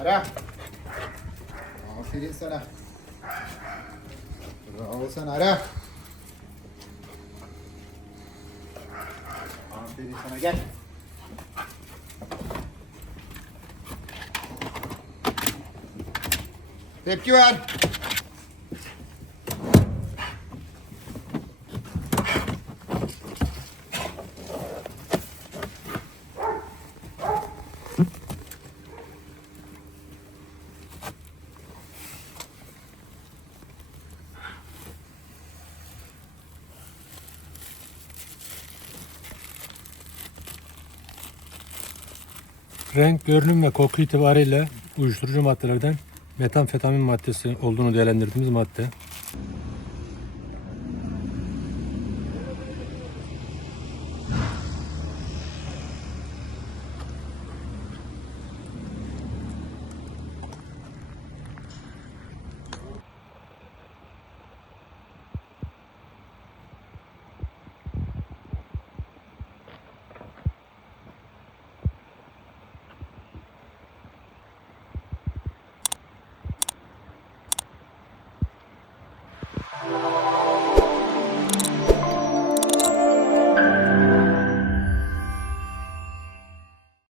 Ara. Aferin sana. Bravo sana Ara. Aferin sana gel. Tepki ver. Renk, görünüm ve koku itibariyle uyuşturucu maddelerden metamfetamin maddesi olduğunu değerlendirdiğimiz madde.